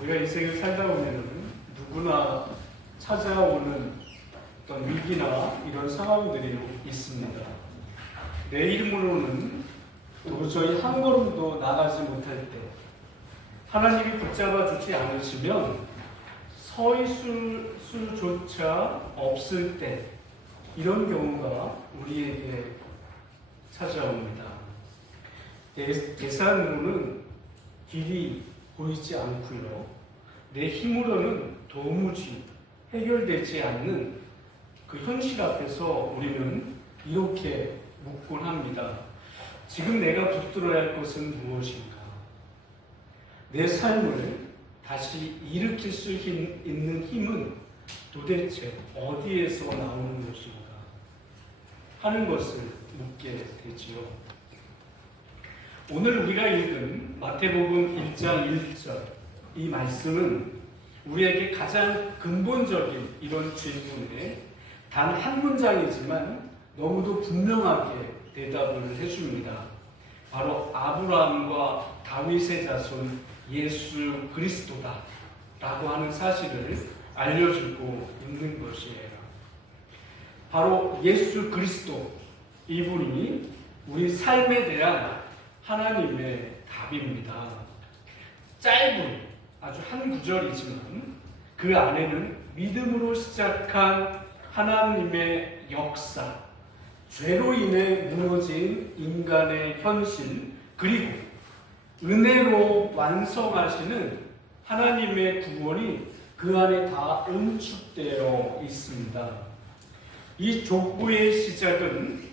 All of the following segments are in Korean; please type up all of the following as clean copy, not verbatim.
우리가 인생을 살다 보면 누구나 찾아오는 어떤 위기나 이런 상황들이 있습니다. 내 힘으로는 도저히 한 걸음도 나가지 못할 때 하나님이 붙잡아 주지 않으시면 서 있을 수조차 없을 때 이런 경우가 우리에게 찾아옵니다. 대산으로는 길이 보이지 않고요. 내 힘으로는 도무지 해결되지 않는 그 현실 앞에서 우리는 이렇게 묻곤 합니다. 지금 내가 붙들어야 할 것은 무엇인가? 내 삶을 다시 일으킬 수 있는 힘은 도대체 어디에서 나오는 것인가? 하는 것을 묻게 되지요. 오늘 우리가 읽은 마태복음 1장 1절 이 말씀은 우리에게 가장 근본적인 이런 질문에 단 한 문장이지만 너무도 분명하게 대답을 해줍니다. 바로 아브라함과 다윗의 자손 예수 그리스도다 라고 하는 사실을 알려주고 있는 것이에요. 바로 예수 그리스도, 이분이 우리 삶에 대한 하나님의 답입니다. 짧은 아주 한 구절이지만 그 안에는 믿음으로 시작한 하나님의 역사, 죄로 인해 무너진 인간의 현실, 그리고 은혜로 완성하시는 하나님의 구원이 그 안에 다 응축되어 있습니다. 이 족보의 시작은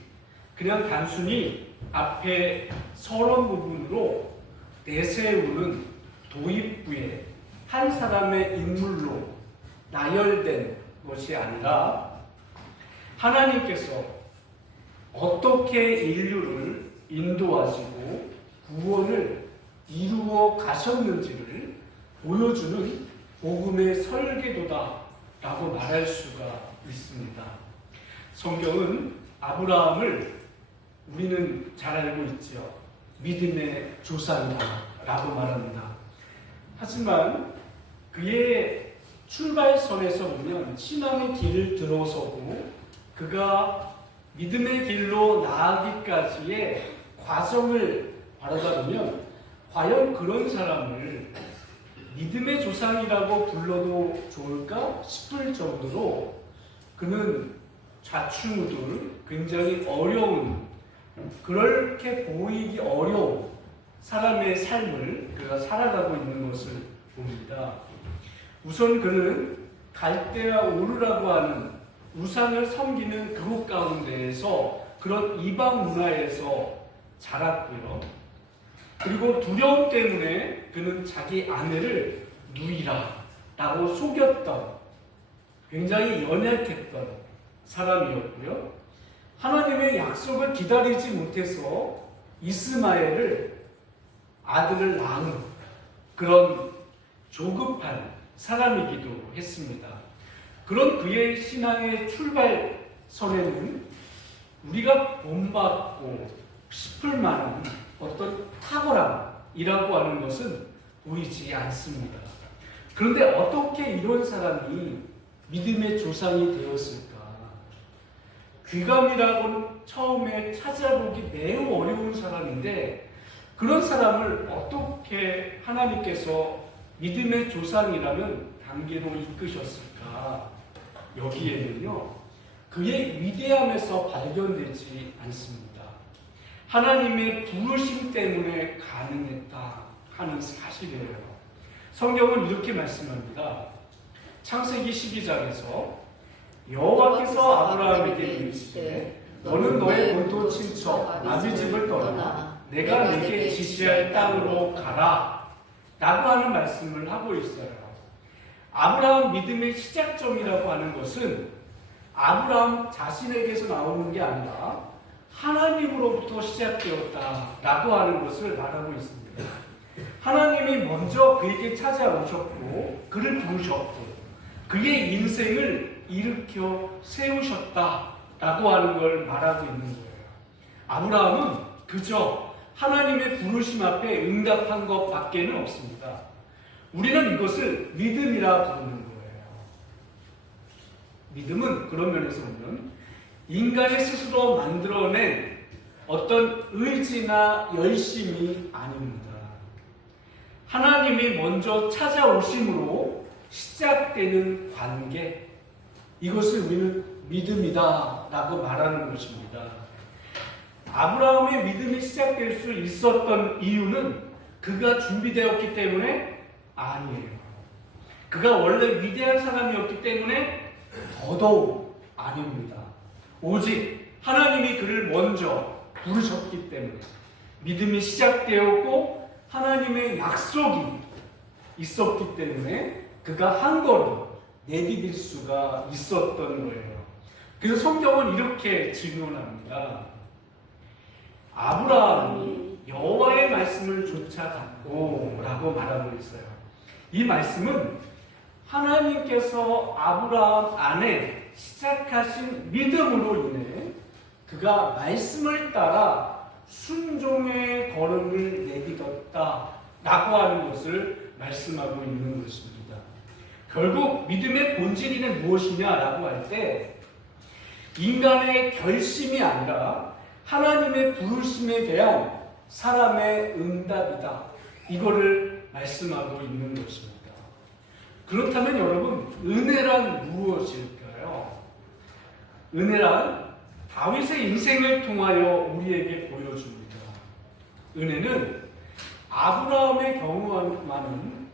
그냥 단순히 앞에 서론 부분으로 내세우는 도입부에 한 사람의 인물로 나열된 것이 아니라 하나님께서 어떻게 인류를 인도하시고 구원을 이루어 가셨는지를 보여주는 복음의 설계도다라고 말할 수가 있습니다. 성경은 아브라함을 우리는 잘 알고 있죠. 믿음의 조상이다라고 말합니다. 하지만 그의 출발선에서 보면 신앙의 길을 들어서고 그가 믿음의 길로 나아가기까지의 과정을 바라다 보면 과연 그런 사람을 믿음의 조상이라고 불러도 좋을까 싶을 정도로 그는 좌충우돌 굉장히 어려운, 그렇게 보이기 어려운 사람의 삶을 그가 살아가고 있는 것을 봅니다. 우선 그는 갈대아 우르라고 하는 우상을 섬기는 그곳 가운데에서 그런 이방 문화에서 자랐고요. 그리고 두려움 때문에 그는 자기 아내를 누이라라고 속였던 굉장히 연약했던 사람이었고요. 하나님의 약속을 기다리지 못해서 이스마엘을 아들을 낳은 그런 조급한 사람이기도 했습니다. 그런 그의 신앙의 출발선에는 우리가 본받고 싶을 만한 어떤 탁월함이라고 하는 것은 보이지 않습니다. 그런데 어떻게 이런 사람이 믿음의 조상이 되었을까? 귀감이라고는 처음에 찾아보기 매우 어려운 사람인데 그런 사람을 어떻게 하나님께서 믿음의 조상이라는 단계로 이끄셨을까? 여기에는요, 그의 위대함에서 발견되지 않습니다. 하나님의 부르심 때문에 가능했다 하는 사실이에요. 성경은 이렇게 말씀합니다. 창세기 12장에서 여호와께서 아브라함에게 이르시되 너는 너의 본토 친척 아비 집을 떠나 내가 네게 지시할 땅으로 가라 라고 하는 말씀을 하고 있어요. 아브라함 믿음의 시작점이라고 하는 것은 아브라함 자신에게서 나오는 게 아니라 하나님으로부터 시작되었다라고 하는 것을 말하고 있습니다. 하나님이 먼저 그에게 찾아오셨고 그를 부르셨고 그의 인생을 일으켜 세우셨다라고 하는 걸 말하고 있는 거예요. 아브라함은 그저 하나님의 부르심 앞에 응답한 것밖에는 없습니다. 우리는 이것을 믿음이라 부르는 거예요. 믿음은 그런 면에서 보면 인간이 스스로 만들어낸 어떤 의지나 열심이 아닙니다. 하나님이 먼저 찾아오심으로 시작되는 관계, 이것을 우리는 믿음이다 라고 말하는 것입니다. 아브라함의 믿음이 시작될 수 있었던 이유는 그가 준비되었기 때문에 아니에요. 그가 원래 위대한 사람이었기 때문에 더더욱 아닙니다. 오직 하나님이 그를 먼저 부르셨기 때문에 믿음이 시작되었고 하나님의 약속이 있었기 때문에 그가 한 걸음 내디딜 수가 있었던 거예요. 그래서 성경은 이렇게 질문합니다. 아브라함이 여호와의 말씀을 쫓아갔고 라고 말하고 있어요. 이 말씀은 하나님께서 아브라함 안에 시작하신 믿음으로 인해 그가 말씀을 따라 순종의 걸음을 내딛었다 라고 하는 것을 말씀하고 있는 것입니다. 결국 믿음의 본질이는 무엇이냐라고 할 때 인간의 결심이 아니라 하나님의 부르심에 대한 사람의 응답이다. 이거를 말씀하고 있는 것입니다. 그렇다면 여러분, 은혜란 무엇일까요? 은혜란 다윗의 인생을 통하여 우리에게 보여줍니다. 은혜는 아브라함의 경우와는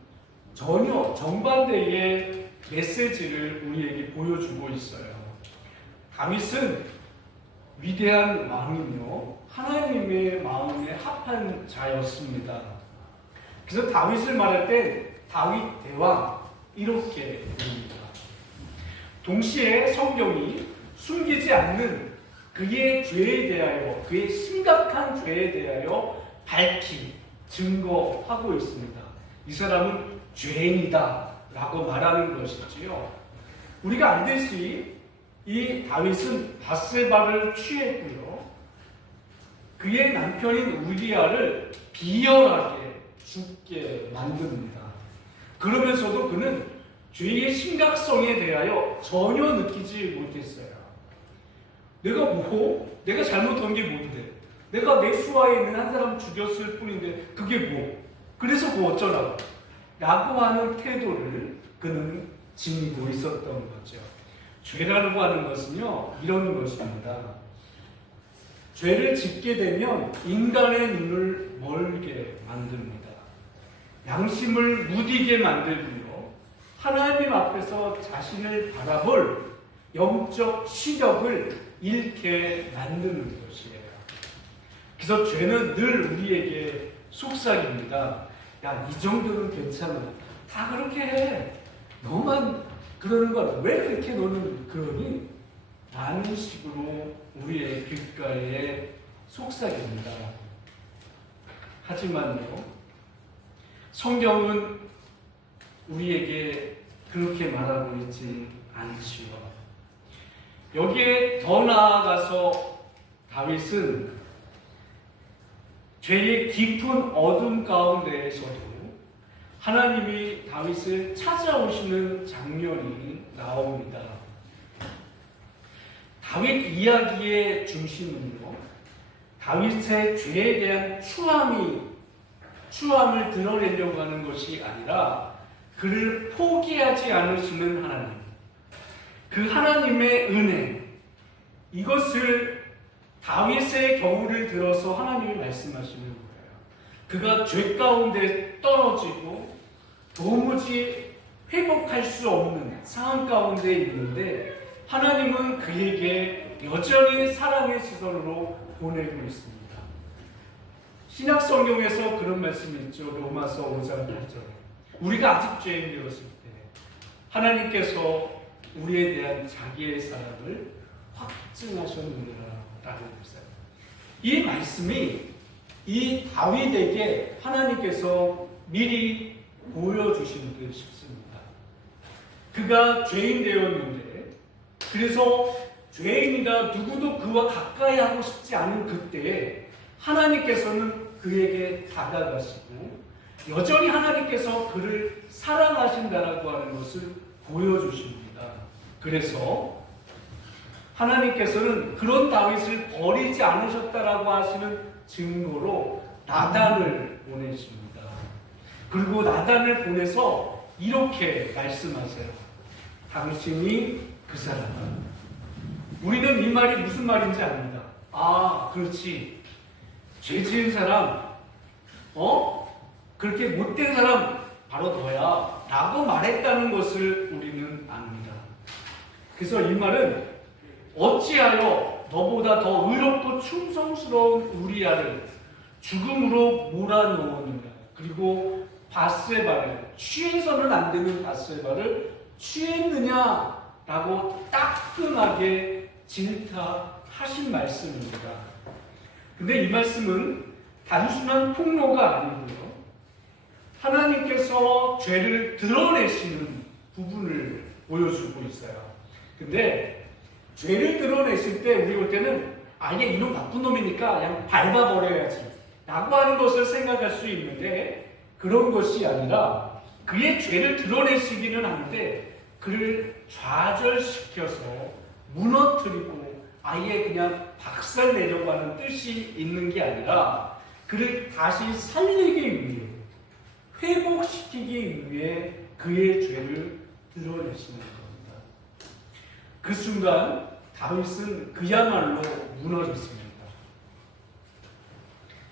전혀 정반대의 메시지를 우리에게 보여주고 있어요. 다윗은 위대한 왕이며 하나님의 마음에 합한 자였습니다. 그래서 다윗을 말할 때 다윗 대왕 이렇게 부릅니다. 동시에 성경이 숨기지 않는 그의 죄에 대하여, 그의 심각한 죄에 대하여 밝히 증거하고 있습니다. 이 사람은 죄인이다 라고 말하는 것이지요. 우리가 알듯이 이 다윗은 밧세바를 취했고요. 그의 남편인 우리아를 비열하게 죽게 만듭니다. 그러면서도 그는 죄의 심각성에 대하여 전혀 느끼지 못했어요. 내가 잘못한 게 뭔데? 내가 내 수하에 있는 한 사람 죽였을 뿐인데 그게 뭐? 그래서 뭐 어쩌라고? 라고 하는 태도를 그는 지니고 있었던 거죠. 죄라고 하는 것은요, 이런 것입니다. 죄를 짓게 되면 인간의 눈을 멀게 만듭니다. 양심을 무디게 만들고요, 하나님 앞에서 자신을 바라볼 영적 시력을 잃게 만드는 것이에요. 그래서 죄는 늘 우리에게 속삭입니다. 야, 이 정도는 괜찮아. 다 그렇게 해. 너만 그러는 거야. 왜 그렇게 너는 그러니? 라는 식으로 우리의 귓가에 속삭입니다. 하지만요, 성경은 우리에게 그렇게 말하고 있지 않지요. 여기에 더 나아가서 다윗은 죄의 깊은 어둠 가운데에서도 하나님이 다윗을 찾아오시는 장면이 나옵니다. 다윗 이야기의 중심은요, 다윗의 죄에 대한 추함을 드러내려고 하는 것이 아니라 그를 포기하지 않으시는 하나님, 그 하나님의 은혜, 이것을 다윗의 경우를 들어서 하나님이 말씀하시는 거예요. 그가 죄 가운데 떨어지고 도무지 회복할 수 없는 상황 가운데 있는데 하나님은 그에게 여전히 사랑의 시선으로 보내고 있습니다. 신약 성경에서 그런 말씀이 있죠. 로마서 5장 8절에 우리가 아직 죄인 되었을 때 하나님께서 우리에 대한 자기의 사랑을 확증하셨느니라 라고 했어요. 이 말씀이 이 다윗에게 하나님께서 미리 보여주신 듯 싶습니다. 그가 죄인 되었는데, 그래서 죄인이라 누구도 그와 가까이 하고 싶지 않은 그때에 하나님께서는 그에게 다가가시고 여전히 하나님께서 그를 사랑하신다라고 하는 것을 보여주십니다. 그래서 하나님께서는 그런 다윗을 버리지 않으셨다라고 하시는 증거로 나단을 보내십니다. 그리고 나단을 보내서 이렇게 말씀하세요. 당신이 그 사람. 우리는 이 말이 무슨 말인지 압니다. 아, 그렇지. 죄 지은 사람, 그렇게 못된 사람 바로 너야 라고 말했다는 것을 우리는 압니다. 그래서 이 말은 어찌하여 너보다 더 의롭고 충성스러운 우리아를 죽음으로 몰아넣었느냐. 그리고 바세바를, 취해서는 안 되는 바세바를 취했느냐라고 따끔하게 질타하신 말씀입니다. 근데 이 말씀은 단순한 폭로가 아니고요, 하나님께서 죄를 드러내시는 부분을 보여주고 있어요. 근데 죄를 드러내실 때 우리 볼 때는 아예 이놈 나쁜 놈이니까 그냥 밟아버려야지 라고 하는 것을 생각할 수 있는데, 그런 것이 아니라 그의 죄를 드러내시기는 하는데 그를 좌절시켜서 무너뜨리고 아예 그냥 박살내려고 하는 뜻이 있는 게 아니라 그를 다시 살리기 위해, 회복시키기 위해 그의 죄를 드러내시는 겁니다. 그 순간 다윗은 그야말로 무너졌습니다.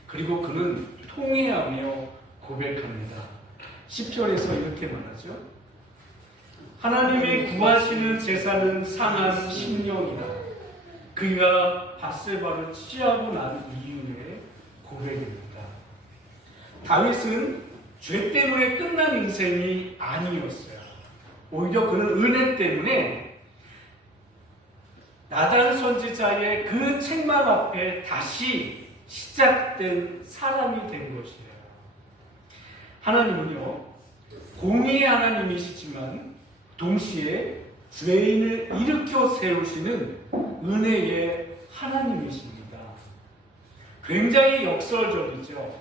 그리고 그는 통회하며 고백합니다. 시편에서 이렇게 말하죠. 하나님이 구하시는 제사는 상한 심령이다. 그가 바세바를 취하고 난 이후의 고백입니다. 다윗은 죄 때문에 끝난 인생이 아니었어요. 오히려 그는 은혜 때문에 나단 선지자의 그 책망 앞에 다시 시작된 사람이 된 것이에요. 하나님은요, 공의의 하나님이시지만 동시에 죄인을 일으켜 세우시는 은혜의 하나님이십니다. 굉장히 역설적이죠.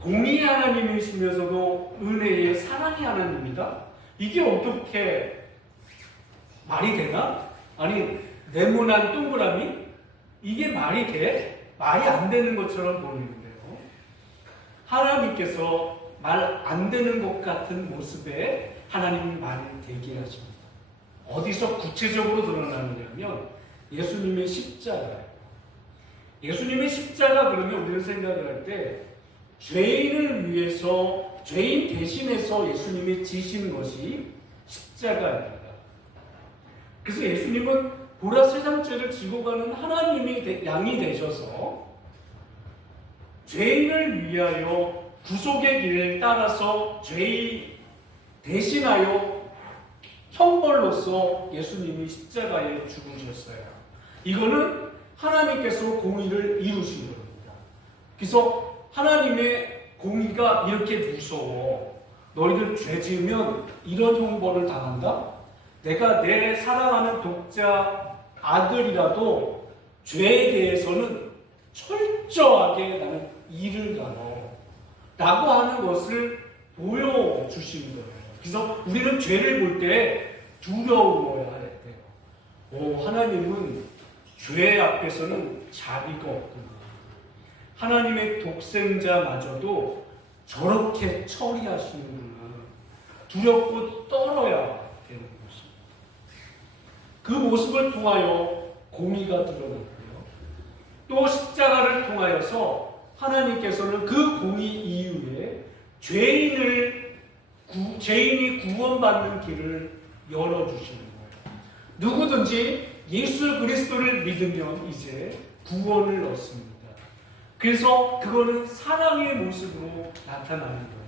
공의의 하나님이시면서도 은혜의 사랑의 하나님이다? 이게 어떻게 말이 되나? 아니, 네모난 동그라미? 이게 말이 돼? 말이 안 되는 것처럼 보이는데요. 하나님께서 말 안 되는 것 같은 모습에 하나님이 말을 되게 하십니다. 어디서 구체적으로 드러나느냐면 예수님의 십자가예요. 예수님의 십자가 그러면 우리는 생각을 할 때 죄인을 위해서, 죄인 대신해서 예수님이 지신 것이 십자가입니다. 그래서 예수님은 보라 세상 죄를 지고 가는 하나님이 양이 되셔서 죄인을 위하여 구속의 길을 따라서 죄인 대신하여 형벌로서 예수님이 십자가에 죽으셨어요. 이거는 하나님께서 공의를 이루신 겁니다. 그래서 하나님의 공의가 이렇게 무서워. 너희들 죄 지으면 이런 형벌을 당한다? 내가 내 사랑하는 독자 아들이라도 죄에 대해서는 철저하게 나는 이를 가너 라고 하는 것을 보여주시는 거예요. 그래서 우리는 죄를 볼 때 두려워야 돼요. 하나님은 죄 앞에서는 자비가 없구나. 하나님의 독생자마저도 저렇게 처리하시는구나. 두렵고 떨어야 되는 것입니다. 그 모습을 통하여 공의가 드러났고요. 또 십자가를 통하여서 하나님께서는 그 공의 이후에 죄인이 구원받는 길을 열어주시는 거예요. 누구든지 예수 그리스도를 믿으면 이제 구원을 얻습니다. 그래서 그거는 사랑의 모습으로 나타나는 거예요.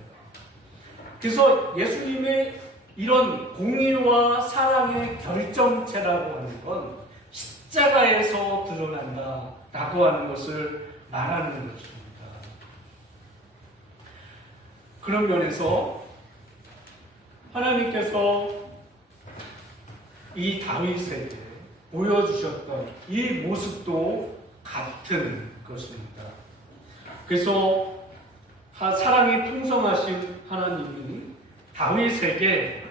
그래서 예수님의 이런 공의와 사랑의 결정체라고 하는 건 십자가에서 드러난다라고 하는 것을 말하는 것입니다. 그런 면에서 하나님께서 이 다윗에게 보여주셨던 이 모습도 같은 것입니다. 그래서 사랑이 풍성하신 하나님이 다윗에게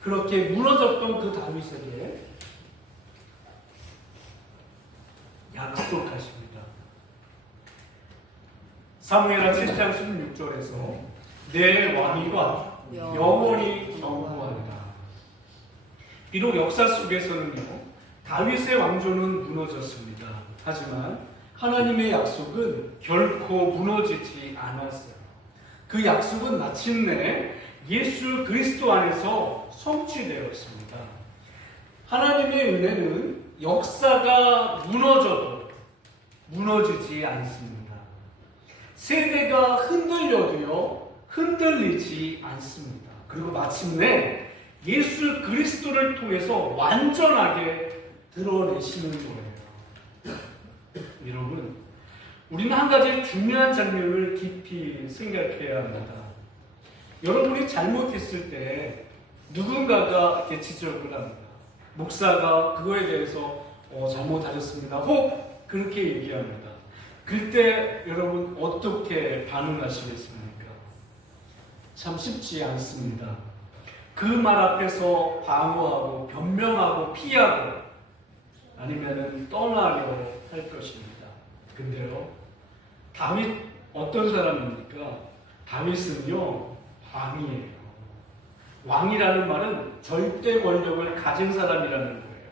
그렇게 무너졌던 그 다윗에게 약속하십니다. 사무엘하 7장 16절에서 내 왕위가 영원히 견고하리라. 비록 역사 속에서는요, 다윗의 왕조는 무너졌습니다. 하지만 하나님의 약속은 결코 무너지지 않았어요. 그 약속은 마침내 예수 그리스도 안에서 성취되었습니다. 하나님의 은혜는 역사가 무너져도 무너지지 않습니다. 세대가 흔들려도요, 흔들리지 않습니다. 그리고 마침내 예수 그리스도를 통해서 완전하게 드러내시는 거예요. 여러분, 우리는 한 가지 중요한 장면을 깊이 생각해야 합니다. 여러분이 잘못했을 때 누군가가 이렇게 지적을 합니다. 목사가 그거에 대해서 잘못하셨습니다. 혹 그렇게 얘기합니다. 그때 여러분 어떻게 반응하시겠습니까? 참 쉽지 않습니다. 그 말 앞에서 방어하고 변명하고 피하고 아니면은 떠나려 할 것입니다. 근데요, 다윗 어떤 사람입니까? 다윗은요, 왕이에요. 왕이라는 말은 절대 권력을 가진 사람이라는 거예요.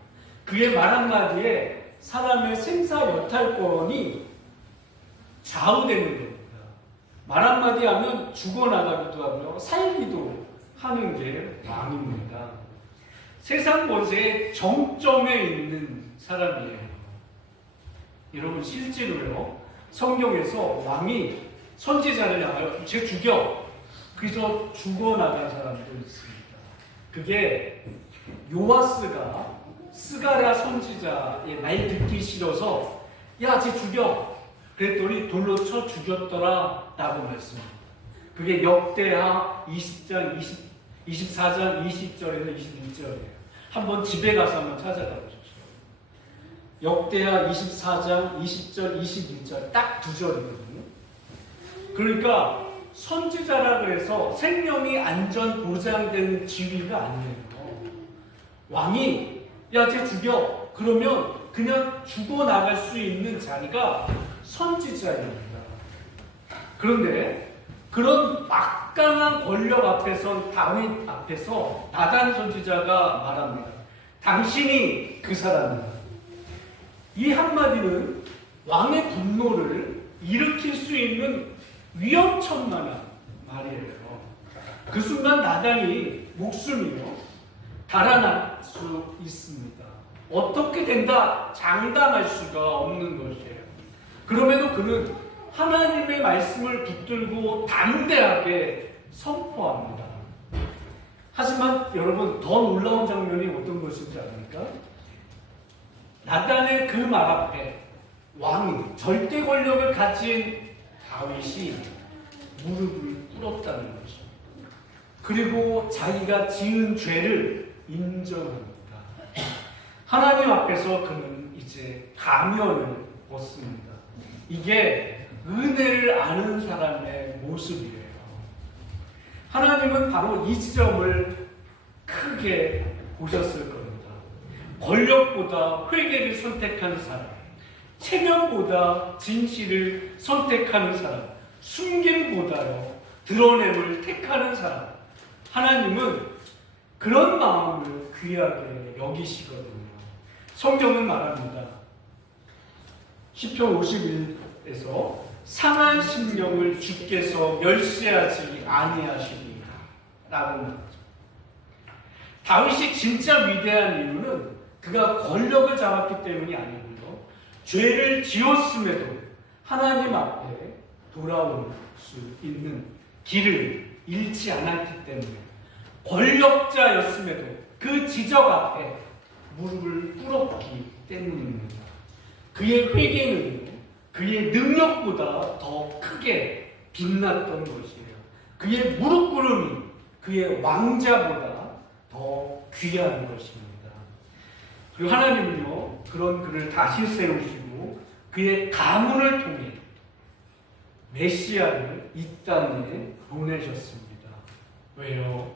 그의 말 한마디에 사람의 생사여탈권이 좌우되는 겁니다. 말 한마디 하면 죽어나가기도 하고요, 살기도 하는 게 왕입니다. 세상 권세의 정점에 있는 사람이에요. 여러분, 실제로요, 성경에서 왕이 선지자를 향하여 쟤 죽여! 그래서 죽어나간 사람도 있습니다. 그게 요아스가 스가랴 선지자의 말 듣기 싫어서 야, 쟤 죽여! 그랬더니 돌로 쳐 죽였더라 라고 말씀합니다. 그게 역대하 20장 24장 20절에서 21절이에요. 한번 집에 가서 한번 찾아가 보십시오. 역대하 24장 20절 21절 딱 두 절이거든요. 그러니까 선지자라 그래서 생명이 안전 보장된 지위가 아니에요. 왕이 야, 쟤 죽여! 그러면 그냥 죽어나갈 수 있는 자리가 선지자입니다. 그런데 그런 막강한 권력 앞에서, 다윗 앞에서 나단 선지자가 말합니다. 당신이 그 사람이다. 이 한마디는 왕의 분노를 일으킬 수 있는 위험천만한 말이에요. 그 순간 나단이 목숨이요, 달아날 수 있습니다. 어떻게 된다 장담할 수가 없는 것이에요. 그럼에도 그는 하나님의 말씀을 붙들고 담대하게 선포합니다. 하지만 여러분, 더 놀라운 장면이 어떤 것인지 아십니까? 나단의 그 말 앞에 왕이, 절대 권력을 가진 다윗이 무릎을 꿇었다는 것입니다. 그리고 자기가 지은 죄를 인정합니다. 하나님 앞에서 그는 이제 가면을 벗습니다. 이게 은혜를 아는 사람의 모습이에요. 하나님은 바로 이 지점을 크게 보셨을 겁니다. 권력보다 회개를 선택하는 사람, 체면보다 진실을 선택하는 사람, 숨김보다요 드러냄을 택하는 사람, 하나님은 그런 마음을 귀하게 여기시거든요. 성경은 말합니다. 시편 51에서 상한 심령을 주께서 멸시하지 아니하시리라 라고 말하죠. 다윗이 진짜 위대한 이유는 그가 권력을 잡았기 때문이 아니고요, 죄를 지었음에도 하나님 앞에 돌아올 수 있는 길을 잃지 않았기 때문에, 권력자였음에도 그 지적 앞에 무릎을 꿇었기 때문입니다. 그의 회개는 그의 능력보다 더 크게 빛났던 것이에요. 그의 무릎 꿇음이 그의 왕자보다 더 귀한 것입니다. 그리고 하나님은요, 그런 그를 다시 세우시고 그의 가문을 통해 메시아를 이 땅에 보내셨습니다. 왜요?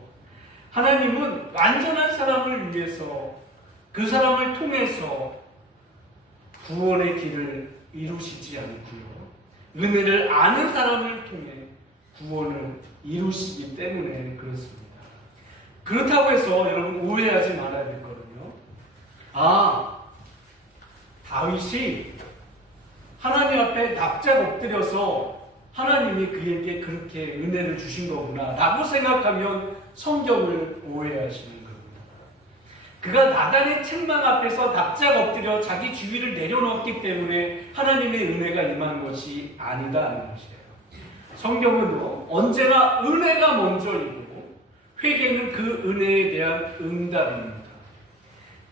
하나님은 완전한 사람을 위해서 그 사람을 통해서 구원의 길을 이루시지 않고요. 은혜를 아는 사람을 통해 구원을 이루시기 때문에 그렇습니다. 그렇다고 해서 여러분 오해하지 말아야 될 거거든요. 다윗이 하나님 앞에 납작 엎드려서 하나님이 그에게 그렇게 은혜를 주신 거구나 라고 생각하면 성경을 오해하시는 겁니다. 그가 나단의 책망 앞에서 납작 엎드려 자기 주위를 내려놓았기 때문에 하나님의 은혜가 임한 것이 아니다는 것이에요. 성경은 언제나 은혜가 먼저이고 회개는 그 은혜에 대한 응답입니다.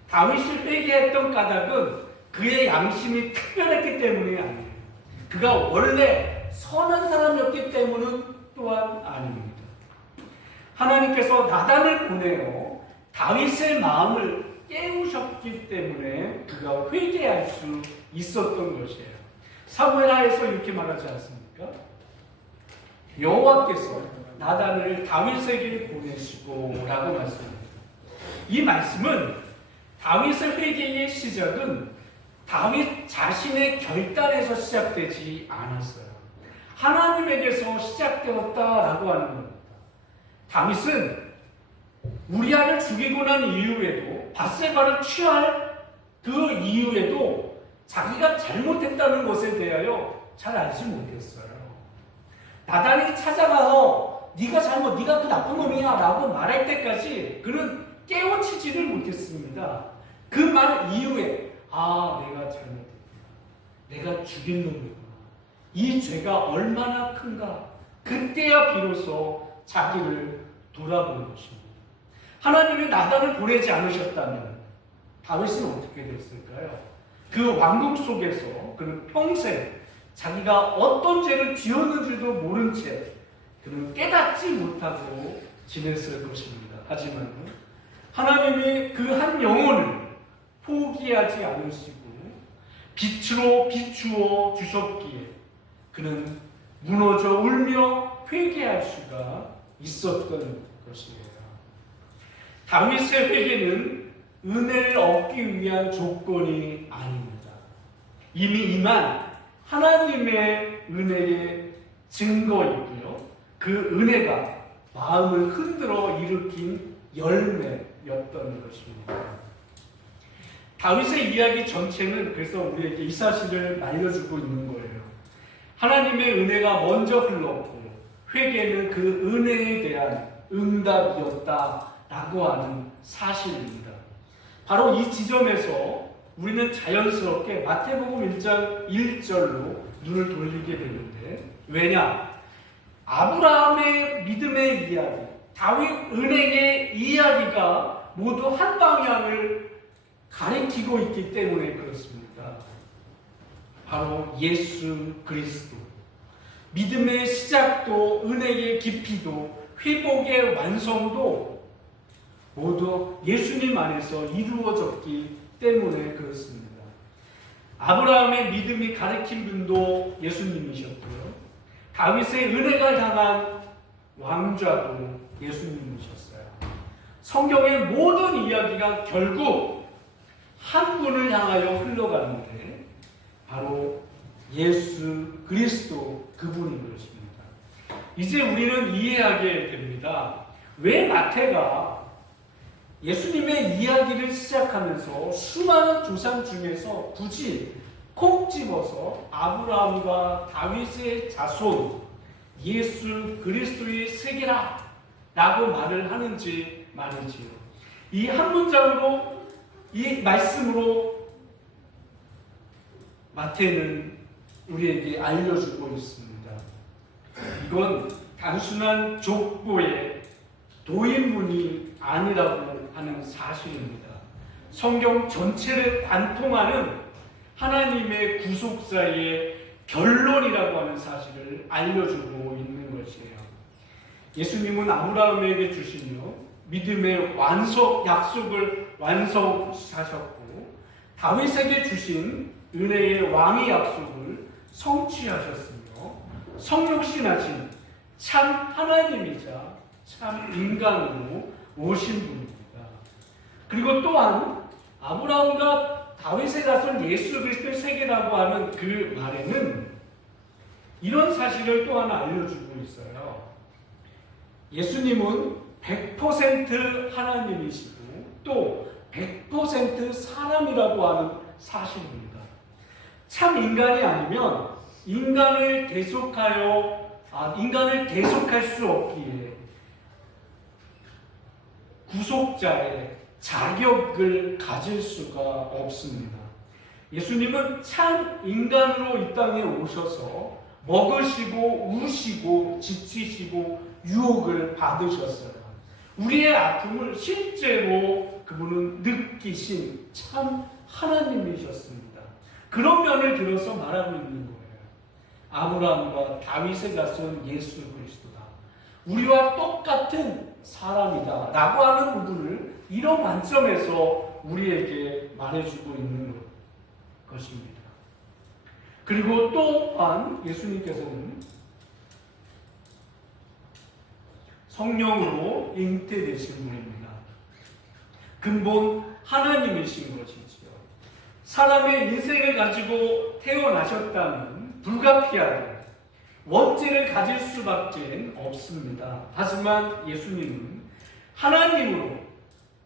다윗을 회개했던 까닭은 그의 양심이 특별했기 때문이 아니에요. 그가 원래 선한 사람이었기 때문은 또한 아닙니다. 하나님께서 나단을 보내어 다윗의 마음을 깨우셨기 때문에 그가 회개할 수 있었던 것이에요. 사무엘하에서 이렇게 말하지 않습니까? 여호와께서 나단을 다윗에게 보내시고 라고 말씀합니다. 이 말씀은 다윗의 회개의 시작은 다윗 자신의 결단에서 시작되지 않았어요. 하나님에게서 시작되었다라고 하는 겁니다. 다윗은 우리아를 죽이고 난 이후에도 밧세바를 취할 그 이후에도 자기가 잘못했다는 것에 대하여 잘 알지 못했어요. 나단이 찾아가서 네가 그 나쁜 놈이야 라고 말할 때까지 그는 깨우치지를 못했습니다. 그 말 이후에 내가 잘못했구나. 내가 죽인 놈이구나. 이 죄가 얼마나 큰가. 그때야 비로소 자기를 돌아보는 것입니다. 하나님이 나단을 보내지 않으셨다면 다윗은 어떻게 됐을까요? 그 왕국 속에서 그는 평생 자기가 어떤 죄를 지었는지도 모른 채 그는 깨닫지 못하고 지냈을 것입니다. 하지만 하나님이 그 한 영혼을 포기하지 않으시고 빛으로 비추어 주셨기에 그는 무너져 울며 회개할 수가 있었던 것이에요. 다윗의 회개는 은혜를 얻기 위한 조건이 아닙니다. 이미 임한 하나님의 은혜의 증거이고요. 그 은혜가 마음을 흔들어 일으킨 열매였던 것입니다. 다윗의 이야기 전체는 그래서 우리에게 이 사실을 알려주고 있는 거예요. 하나님의 은혜가 먼저 흘렀고 회개는 그 은혜에 대한 응답이었다라고 하는 사실입니다. 바로 이 지점에서 우리는 자연스럽게 마태복음 1장 1절로 눈을 돌리게 되는데, 왜냐? 아브라함의 믿음의 이야기, 다윗 은혜의 이야기가 모두 한 방향을 가리키고 있기 때문에 그렇습니다. 바로 예수 그리스도. 믿음의 시작도 은혜의 깊이도 회복의 완성도 모두 예수님 안에서 이루어졌기 때문에 그렇습니다. 아브라함의 믿음이 가리킨 분도 예수님이셨고요. 다윗의 은혜가 향한 왕좌도 예수님이셨어요. 성경의 모든 이야기가 결국 한 분을 향하여 흘러가는데 바로 예수 그리스도 그분인 것입니다. 이제 우리는 이해하게 됩니다. 왜 마태가 예수님의 이야기를 시작하면서 수많은 조상 중에서 굳이 콕 집어서 아브라함과 다윗의 자손 예수 그리스도의 세계라 라고 말을 하는지 말이지요. 이 한 문장으로, 이 말씀으로 마태는 우리에게 알려주고 있습니다. 이건 단순한 족보의 도인문이 아니라고 하는 사실입니다. 성경 전체를 관통하는 하나님의 구속사의 결론이라고 하는 사실을 알려주고 있는 것이에요. 예수님은 아브라함에게 주시며 믿음의 약속을 완성하셨고 다윗에게 주신 은혜의 왕의 약속을 성취하셨으며 성육신하신 참 하나님이자 참 인간으로 오신 분입니다. 그리고 또한 아브라함과 다윗의 자손 예수 그리스도의 세계라고 하는 그 말에는 이런 사실을 또 하나 알려주고 있어요. 예수님은 100% 하나님이시고 또 100% 사람이라고 하는 사실입니다. 참 인간이 아니면 인간을 대속할 수 없기에 구속자의 자격을 가질 수가 없습니다. 예수님은 참 인간으로 이 땅에 오셔서 먹으시고 우시고 지치시고 유혹을 받으셨어요. 우리의 아픔을 실제로 그분은 느끼신 참 하나님이셨습니다. 그런 면을 들어서 말하고 있는 거예요. 아브라함과 다윗의 자손 예수 그리스도다. 우리와 똑같은 사람이다 라고 하는 부분을 이런 관점에서 우리에게 말해주고 있는 것입니다. 그리고 또한 예수님께서는 성령으로 잉태되신 분입니다. 근본 하나님이신 것이지요. 사람의 인생을 가지고 태어나셨다면 불가피하게 원죄를 가질 수밖에 없습니다. 하지만 예수님은 하나님으로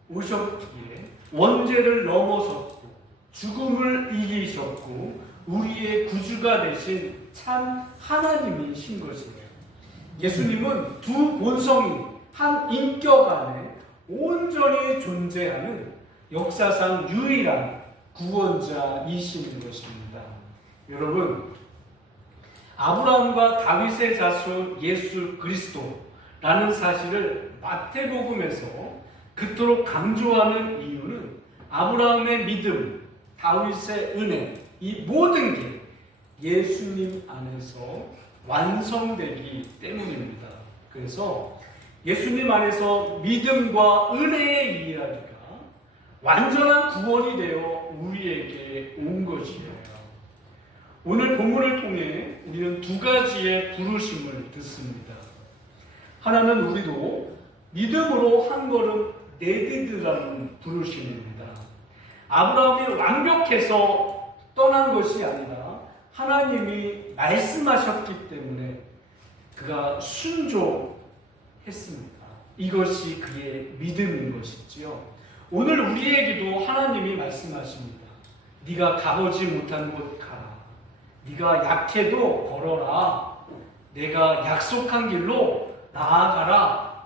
오셨기에 원죄를 넘어섰고 죽음을 이기셨고 우리의 구주가 되신 참 하나님이신 것이에요. 예수님은 두 본성이 한 인격 안에 온전히 존재하는 역사상 유일한 구원자이신 것입니다. 여러분, 아브라함과 다윗의 자손 예수 그리스도라는 사실을 마태복음에서 그토록 강조하는 이유는 아브라함의 믿음, 다윗의 은혜, 이 모든 게 예수님 안에서 완성되기 때문입니다. 그래서 예수님 안에서 믿음과 은혜의 이야기가 완전한 구원이 되어 우리에게 온 것이에요. 오늘 본문을 통해 우리는 두 가지의 부르심을 듣습니다. 하나는 우리도 믿음으로 한 걸음 내디디라는 부르심입니다. 아브라함이 완벽해서 떠난 것이 아니라 하나님이 말씀하셨기 때문에 그가 순종했습니다. 이것이 그의 믿음인 것이지요. 오늘 우리에게도 하나님이 말씀하십니다. 네가 가보지 못한 곳 가라. 네가 약해도 걸어라. 내가 약속한 길로 나아가라.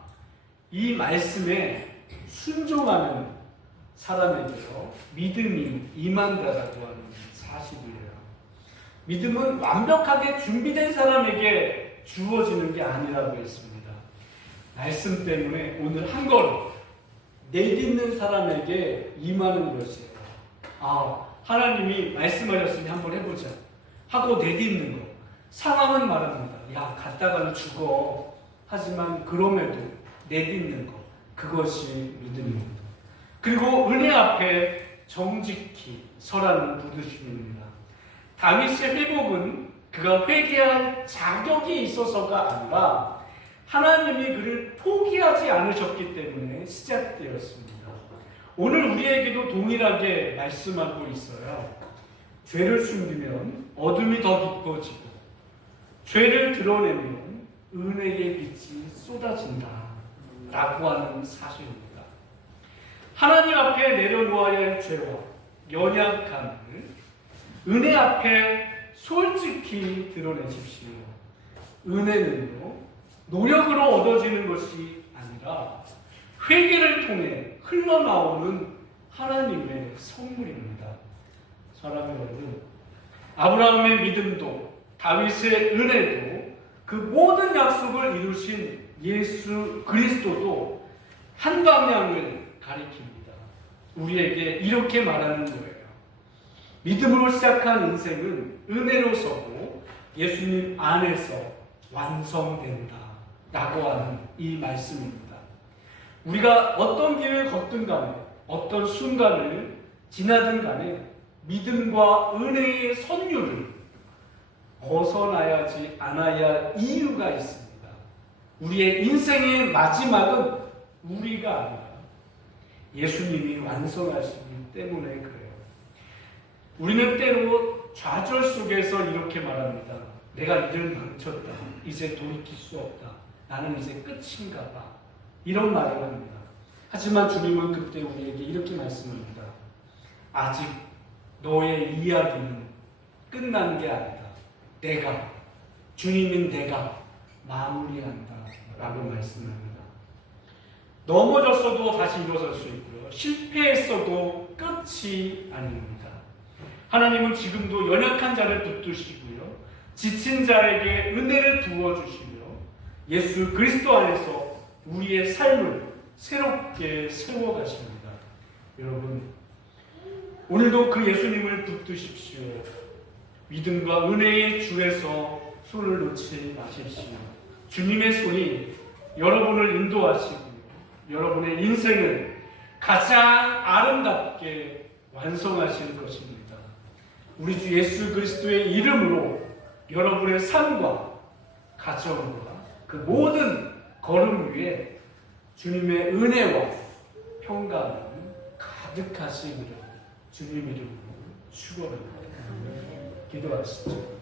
이 말씀에 순종하는 사람에게서 믿음이 임한다라고 하는 사실이에요. 믿음은 완벽하게 준비된 사람에게 주어지는 게 아니라고 했습니다. 말씀 때문에 오늘 한 걸음 내딛는 사람에게 임하는 것이에요. 하나님이 말씀하셨으니 한번 해보자 하고 내딛는 거. 상황은 말합니다. 야, 갔다가는 죽어. 하지만 그럼에도 내딛는 것, 그것이 믿음입니다. 그리고 은혜 앞에 정직히 서라는 부르심입니다. 다윗의 회복은 그가 회개할 자격이 있어서가 아니라 하나님이 그를 포기하지 않으셨기 때문에 시작되었습니다. 오늘 우리에게도 동일하게 말씀하고 있어요. 죄를 숨기면 어둠이 더 깊어지고 죄를 드러내면 은혜의 빛이 쏟아진다 라고 하는 사실입니다. 하나님 앞에 내려놓아야 할 죄와 연약함을 은혜 앞에 솔직히 드러내십시오. 은혜는요, 노력으로 얻어지는 것이 아니라 회개를 통해 흘러나오는 하나님의 선물입니다. 사랑하는 여러분, 아브라함의 믿음도 다윗의 은혜도 그 모든 약속을 이루신 예수 그리스도도 한 방향을 가리킵니다. 우리에게 이렇게 말하는 거예요. 믿음으로 시작한 인생은 은혜로 서고 예수님 안에서 완성된다 라고 하는 이 말씀입니다. 우리가 어떤 길을 걷든 간에 어떤 순간을 지나든 간에 믿음과 은혜의 선율을 벗어나야지 않아야 이유가 있습니다. 우리의 인생의 마지막은 우리가 아니라 예수님이 완성하시기 때문에 그래요. 우리는 때로 좌절 속에서 이렇게 말합니다. 내가 일을 망쳤다. 이제 돌이킬 수 없다. 나는 이제 끝인가 봐. 이런 말을 합니다. 하지만 주님은 그때 우리에게 이렇게 말씀합니다. 아직 너의 이야기는 끝난 게 아니다. 주님인 내가 마무리한다. 라고 말씀합니다. 넘어졌어도 다시 일어설 수 있고요. 실패했어도 끝이 아닙니다. 하나님은 지금도 연약한 자를 붙드시고요. 지친 자에게 은혜를 부어주시며 예수 그리스도 안에서 우리의 삶을 새롭게 세워가십니다. 여러분, 오늘도 그 예수님을 붙드십시오. 믿음과 은혜의 줄에서 손을 놓지 마십시오. 주님의 손이 여러분을 인도하시고 여러분의 인생을 가장 아름답게 완성하실 것입니다. 우리 주 예수 그리스도의 이름으로 여러분의 삶과 가정과 그 모든 걸음 위에 주님의 은혜와 평강이 가득하시기를 주님 이름으로 축원합니다. 기도하시죠.